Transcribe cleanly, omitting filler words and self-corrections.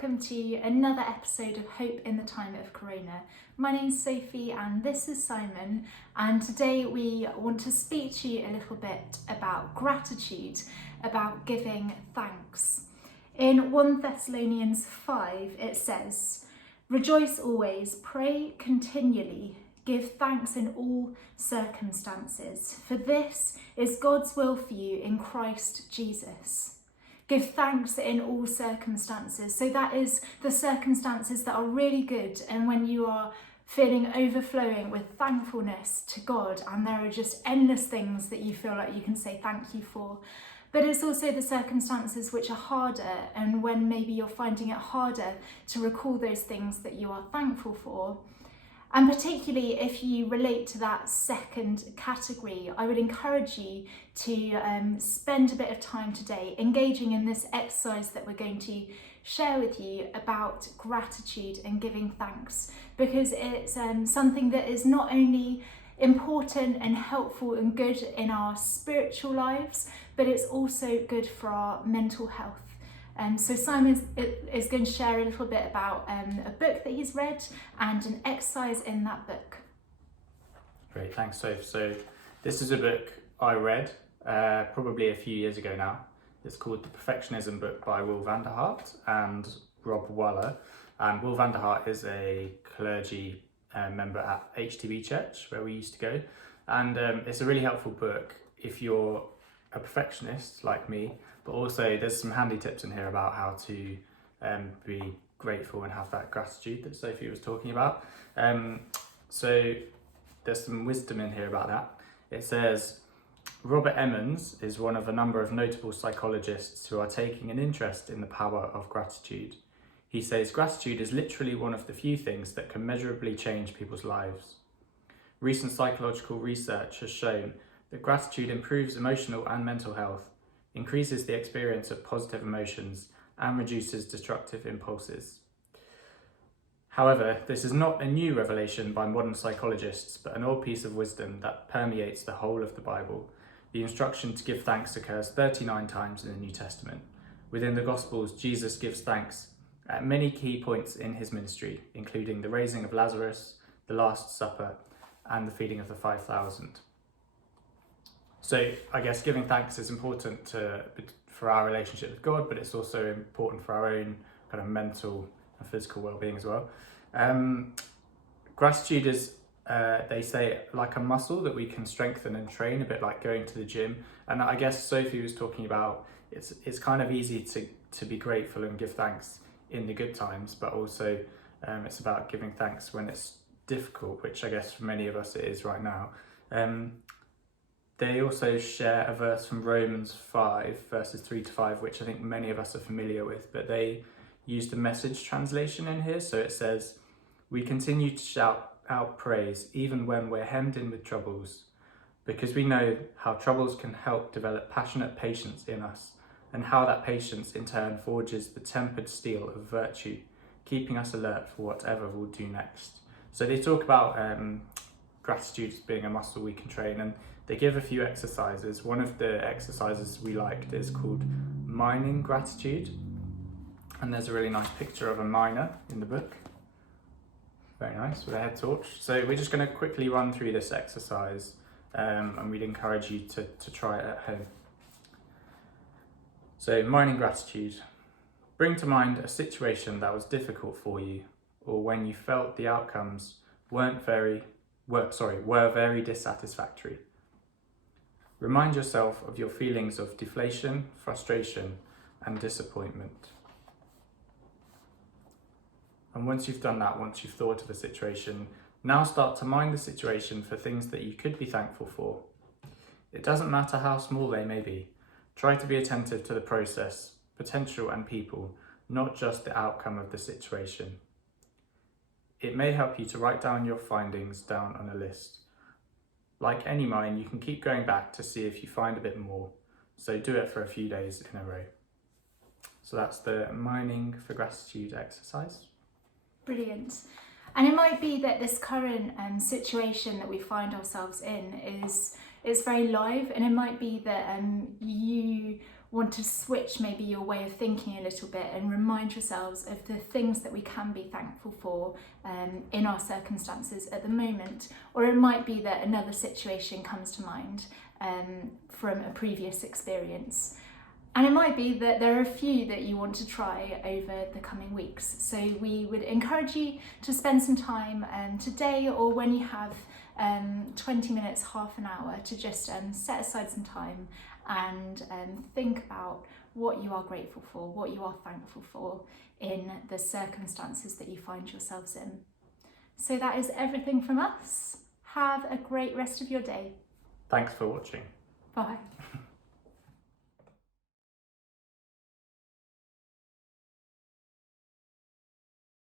welcome to another episode of Hope in the Time of Corona. My name's Sophie and this is Simon, and today we want to speak to you a little bit about gratitude, about giving thanks. In 1 Thessalonians 5 it says, "Rejoice always, pray continually, give thanks in all circumstances, for this is God's will for you in Christ Jesus." Give thanks in all circumstances. So that is the circumstances that are really good, and when you are feeling overflowing with thankfulness to God and there are just endless things that you feel like you can say thank you for. But it's also the circumstances which are harder, and when maybe you're finding it harder to recall those things that you are thankful for. And particularly if you relate to that second category, I would encourage you to spend a bit of time today engaging in this exercise that we're going to share with you about gratitude and giving thanks, because it's something that is not only important and helpful and good in our spiritual lives, but it's also good for our mental health. So Simon is going to share a little bit about a book that he's read and an exercise in that book. Great, thanks, Soph. So this is a book I read probably a few years ago now. It's called The Perfectionism Book by Will Vanderhart and Rob Waller. And Will Vanderhart is a clergy member at HTB Church, where we used to go. And it's a really helpful book if you're a perfectionist like me, but also there's some handy tips in here about how to be grateful and have that gratitude that Sophie was talking about. So there's some wisdom in here about that. It says, Robert Emmons is one of a number of notable psychologists who are taking an interest in the power of gratitude. He says gratitude is literally one of the few things that can measurably change people's lives. Recent psychological research has shown that gratitude improves emotional and mental health, increases the experience of positive emotions, and reduces destructive impulses. However, this is not a new revelation by modern psychologists, but an old piece of wisdom that permeates the whole of the Bible. The instruction to give thanks occurs 39 times in the New Testament. Within the Gospels, Jesus gives thanks at many key points in his ministry, including the raising of Lazarus, the Last Supper, and the feeding of the 5,000. So I guess giving thanks is important for our relationship with God, but it's also important for our own kind of mental and physical well-being as well. Gratitude is, they say, like a muscle that we can strengthen and train, a bit like going to the gym. And I guess Sophie was talking about it's kind of easy to be grateful and give thanks in the good times, but also it's about giving thanks when it's difficult, which I guess for many of us it is right now. They also share a verse from Romans 5, verses 3-5, which I think many of us are familiar with, but they used the Message translation in here. So it says, "We continue to shout out praise even when we're hemmed in with troubles, because we know how troubles can help develop passionate patience in us, and how that patience in turn forges the tempered steel of virtue, keeping us alert for whatever we'll do next." So they talk about gratitude as being a muscle we can train, and they give a few exercises. One of the exercises we liked is called mining gratitude, and there's a really nice picture of a miner in the book. Very nice, with a head torch. So we're just going to quickly run through this exercise, and we'd encourage you to try it at home. So mining gratitude. Bring to mind a situation that was difficult for you, or when you felt the outcomes were very dissatisfactory. Remind yourself of your feelings of deflation, frustration, and disappointment. And once you've done that, once you've thought of a situation, now start to mine the situation for things that you could be thankful for. It doesn't matter how small they may be. Try to be attentive to the process, potential, and people, not just the outcome of the situation. It may help you to write down your findings down on a list. Like any mine, you can keep going back to see if you find a bit more, so do it for a few days in a row. So that's the mining for gratitude exercise. Brilliant. And it might be that this current situation that we find ourselves in is very live, and it might be that you want to switch maybe your way of thinking a little bit and remind yourselves of the things that we can be thankful for in our circumstances at the moment. Or it might be that another situation comes to mind from a previous experience. And it might be that there are a few that you want to try over the coming weeks. So we would encourage you to spend some time today, or when you have 20 minutes, half an hour, to just set aside some time and think about what you are grateful for, what you are thankful for in the circumstances that you find yourselves in. So that is everything from us. Have a great rest of your day. Thanks for watching. Bye.